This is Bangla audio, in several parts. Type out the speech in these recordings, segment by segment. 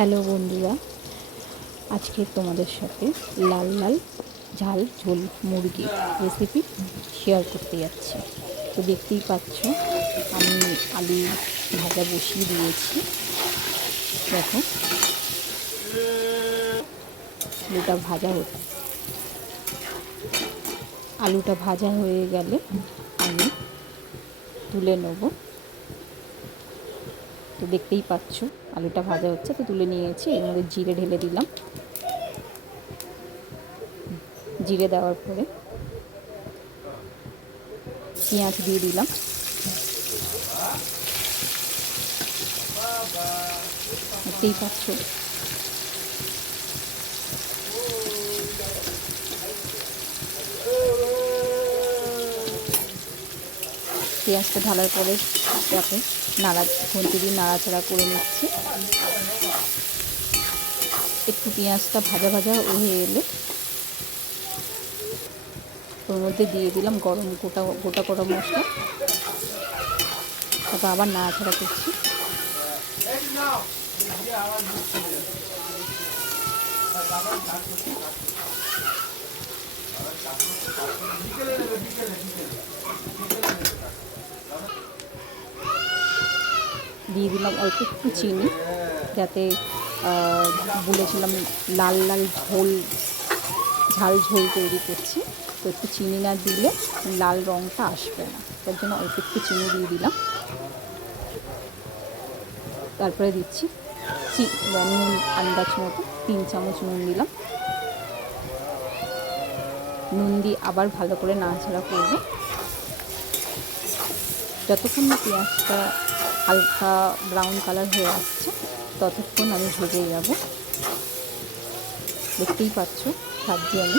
হ্যালো বন্ধুরা, আজকে তোমাদের সাথে লাল লাল ঝাল ঝোল মুরগির রেসিপি শেয়ার করতে যাচ্ছি। তো দেখতেই পাচ্ছ আমি আলু ভাজা বসিয়ে দিয়েছি। দেখো আলুটা ভাজা হয়ে গেলে আমি তুলে নেব। তো দেখতেই পাচ্ছ আলুটা ভাজা হচ্ছে, তো তুলে নিয়েছি। এর মধ্যে জিরে ঢেলে দিলাম। জিরে দেওয়ার পরে পেঁয়াজ দিয়ে দিলাম। দেখতেই পাচ্ছ পেঁয়াজটা ঢালার পরে তাকে খুন্তি দিয়ে নাড়াচাড়া করে নিচ্ছি। একটু পেঁয়াজটা ভাজা ভাজা হয়ে এলে ওর মধ্যে দিয়ে দিলাম গোটা গরম মশলা। তারপর আবার নাড়াচাড়া করছি। দিয়ে দিলাম অল্প একটু চিনি, যাতে বলেছিলাম লাল লাল ঝাল ঝোল তৈরি করছি। তো একটু চিনি না দিলে লাল রঙটা আসবে না, তার জন্য অল্প একটু চিনি দিয়ে দিলাম। তারপরে দিচ্ছি নুন আন্দাজ মতো 3 চামচ নুন দিলাম। নুন দিয়ে আবার ভালো করে নাড়াচাড়া করব যতক্ষণ না পেঁয়াজটা হালকা ব্রাউন কালার হয়ে আসছে, ততক্ষণ আমি ভেজে যাব। দেখতেই পাচ্ছ ভাজছি আমি।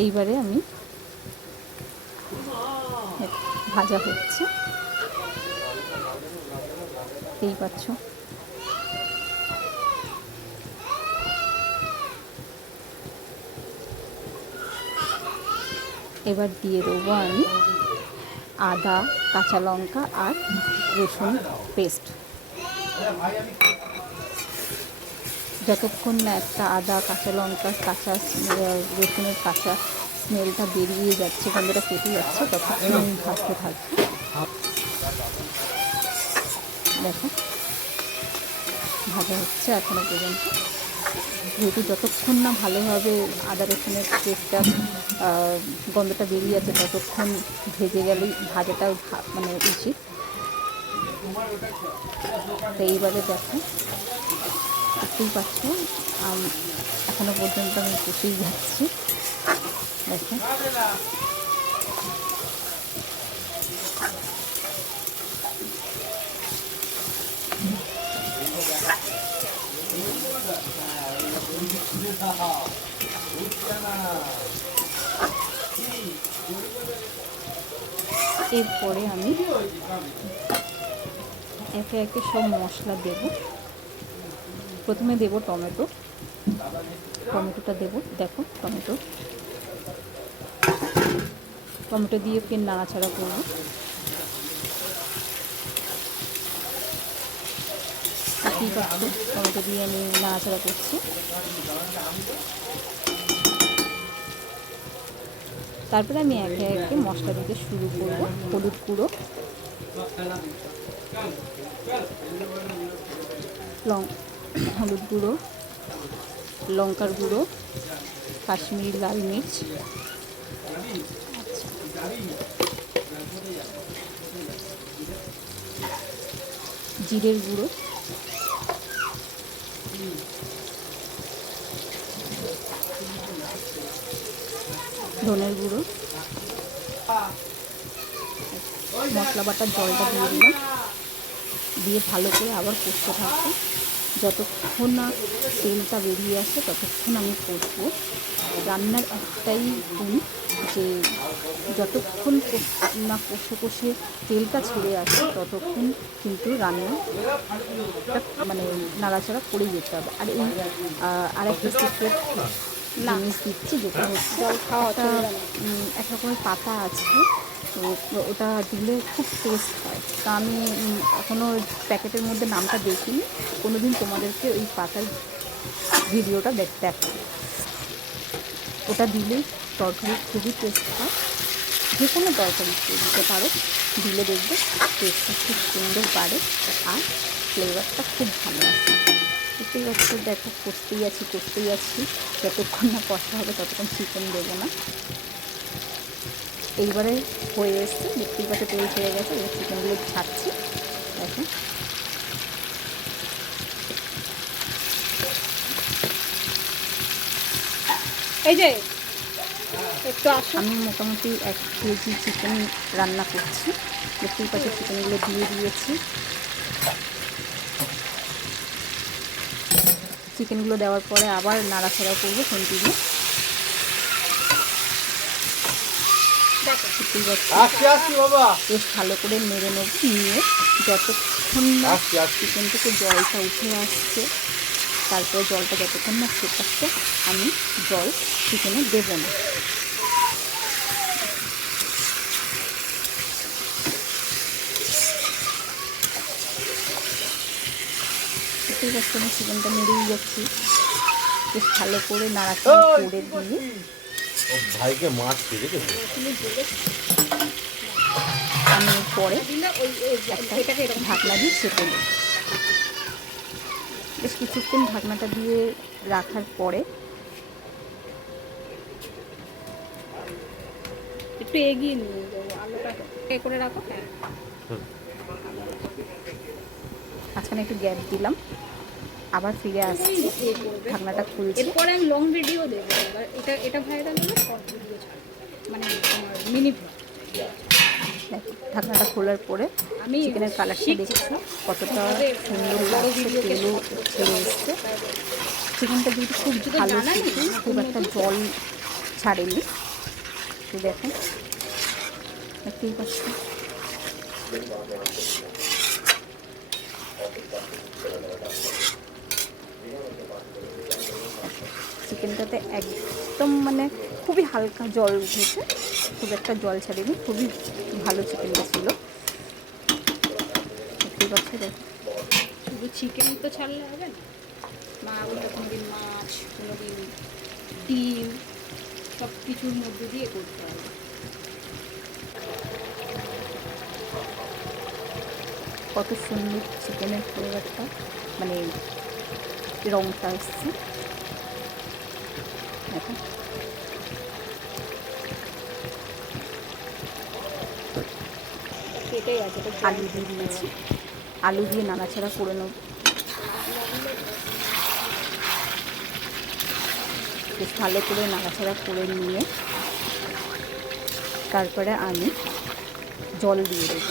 এইবারে আমি ভাজা হচ্ছে, দেখতেই পাচ্ছ। এবার দিয়ে দেবো আমি আদা, কাঁচা লঙ্কা আর রসুন পেস্ট। যতক্ষণ না একটা আদা, কাঁচা লঙ্কা, রসুনের কাঁচা স্মেলটা বেরিয়ে যাচ্ছে, গন্ধটা কেটে যাচ্ছে, ততক্ষণ আমি ভাজতে থাকবো। দেখো ভাজা হচ্ছে এখনো পর্যন্ত। যেহেতু যতক্ষণ না ভালোভাবে আদা রসুনের পেস্টটা গন্ধটা বেরিয়ে যাচ্ছে, ততক্ষণ ভেজে গেলেই ভাজাটা মানে উচিত। তো এইবারে দেখো দেখতেই পাচ্ছ এখনো পর্যন্ত আমি কষেই যাচ্ছি। দেখো এরপরে আমি একে একে সব মশলা দেব। প্রথমে দেব টমেটোটা দেব। দেখো টমেটো দিয়ে ফের নাড়াচাড়া করব। দেখতেই পাচ্ছ টমেটো দিয়ে আমি নাড়াচাড়া করছি। তারপরে আমি একে একে মশলা দিতে শুরু করব। হলুদ গুঁড়ো, লঙ্কার গুঁড়ো, কাশ্মীরি লাল মির্চ, জিরের গুঁড়ো, ধনের গুঁড়ো, মশলা বাটার জলটা দিয়ে দিলাম। দিয়ে ভালো করে আবার কষতে থাকবো। যতক্ষণ না তেলটা বেরিয়ে আসে ততক্ষণ আমি কষবো। রান্নার একটাই গুণ যে যতক্ষণ না কষে তেলটা ছেড়ে আসে ততক্ষণ কিন্তু রান্না মানে নাড়াচাড়া করে যেতে হবে। আর এই আরেকটা সিক্রেট জিনিস দিচ্ছি, যেটা হচ্ছে একটা রকমের পাতা আছে, তো ওটা দিলে খুব টেস্ট হয়। তা আমি এখনও প্যাকেটের মধ্যে নামটা দেখিনি, কোনো দিন তোমাদেরকে ওই পাতার ভিডিওটা দেখো। ওটা দিলেই তরকারি খুবই টেস্ট হয়। যে কোনো তরকারি দিতে পারো, দিলে দেখবে টেস্টটা খুব সুন্দর বাড়ে আর ফ্লেভারটা খুব ভালো আসে। দেখতেই পাচ্ছ, দেখো কষতেই আছি, যতক্ষণ না কষা হবে ততক্ষণ চিকেন দেবো না। এইবারে হয়ে এসছে, দেখতেই পাচ্ছ তেল ছেড়ে গেছে, এবার চিকেনগুলো ছাড়ছি। দেখো এই যে একটু আমি মোটামুটি 1 কেজি চিকেন রান্না করছি। দেখতেই পাচ্ছ চিকেনগুলো দিয়ে দিয়েছি। চিকেনগুলো দেওয়ার পরে আবার নাড়াচাড়া করবো কন্টিনিউ। বেশ ভালো করে নেড়ে নেব, নিয়ে যতক্ষণ না চিকেন থেকে জলটা উঠে আসছে, তারপরে জলটা যতক্ষণ না শুকাচ্ছে আমি জল চিকেনে দেবো না। ঠিক আছে, আমি চিকেনটা নেড়েই যাচ্ছি, বেশ ভালো করে নাড়াচাড়া করে দিয়ে ভাইকে মারছে আমি পরে একটা ঢাকনা দিয়ে চেপে নেব। বেশ কিছুক্ষণ ঢাকনাটা দিয়ে রাখার পরে একটু এগিয়ে নিয়ে যাবো, আলুটা করে রাখো। হ্যাঁ, মাঝখানে একটু গ্যাপ দিলাম, আবার ফিরে আসছি, ঢাকনাটা খুলছি। এরপরে আমি লং ভিডিও দেবো। এবার এটা ভাইরাল হলে শর্ট ভিডিও ছাড়বো, মানে মিনি ব্লগ। ঢাকনাটা খোলার পরে আমি চিকেনের কালারটা দেখছি কতটা সুন্দর লাগছে, তেলও ছেড়ে এসছে। চিকেনটা যেহেতু খুব ভালো চিকেন, খুব একটা জল ছাড়েনি। তো দেখো, দেখতেই পাচ্ছ চিকেনটাতে একদম মানে খুবই হালকা জল উঠেছে, খুব একটা জল ছাড়েনি, খুবই ভালো চিকেনটা ছিল। দেখতেই পাচ্ছ, দেখো শুধু চিকেন তো ছাড়লে হবে না, ওটা কোনোদিন মাছ, কোনোদিন ডিম, সব কিছুর মধ্যে দিয়ে করতে হবে। কত সুন্দর চিকেনের ফ্লেভারটা, মানে রঙটা এসছে দেখো। এটাই আছে, আলু দিয়ে দিয়েছি, আলু দিয়ে নাড়াচাড়া করে নেব। বেশ ভালো করে নাড়াচাড়া করে নিয়ে তারপরে আমি জল দিয়ে দেব।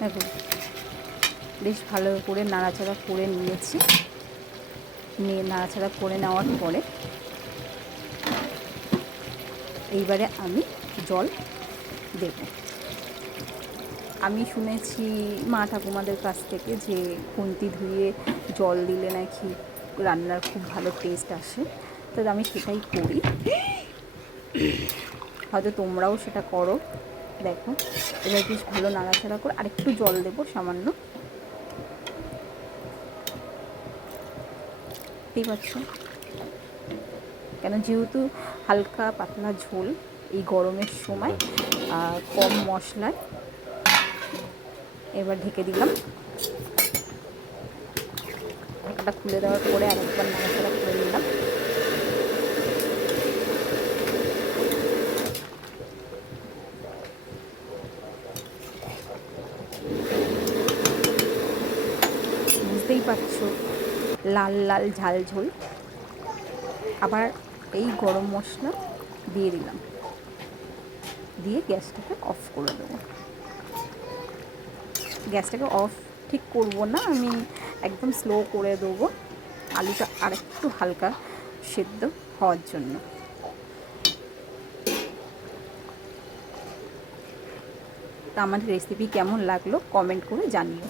দেখো বেশ ভালো করে নাড়াচাড়া করে নিয়েছি, নাড়াচাড়া করে নেওয়ার পরে এইবারে আমি জল দেব। আমি শুনেছি মা ঠাকুমাদের কাছ থেকে যে খুন্তি ধুয়ে জল দিলে নাকি রান্নার খুব ভালো টেস্ট আসে, তো আমি সেটাই করি, হয়তো তোমরাও সেটা করো। দেখো এবার বেশ ভালো নাড়াচাড়া করে আরেকটু জল দেবো সামান্য। দেখতেই পাচ্ছ, কেন যেহেতু হালকা পাতলা ঝোল এই গরমের সময়, কম মশলায়। এবার ঢেকে দিলাম, ঢাকাটা খুলে দেওয়ার পরে আরেকবার নাড়াচাড়া করে নিলাম। বুঝতেই পারছো লাল লাল ঝাল ঝোল। আবার এই গরম মশলা দিয়ে দিলাম, দিয়ে গ্যাসটাকে অফ করে দেবো। গ্যাসটাকে অফ ঠিক করব না, আমি একদম স্লো করে দেবো, আলুটা আরেকটু হালকা সেদ্ধ হওয়ার জন্য। তা আমার রেসিপি কেমন লাগলো কমেন্ট করে জানিও।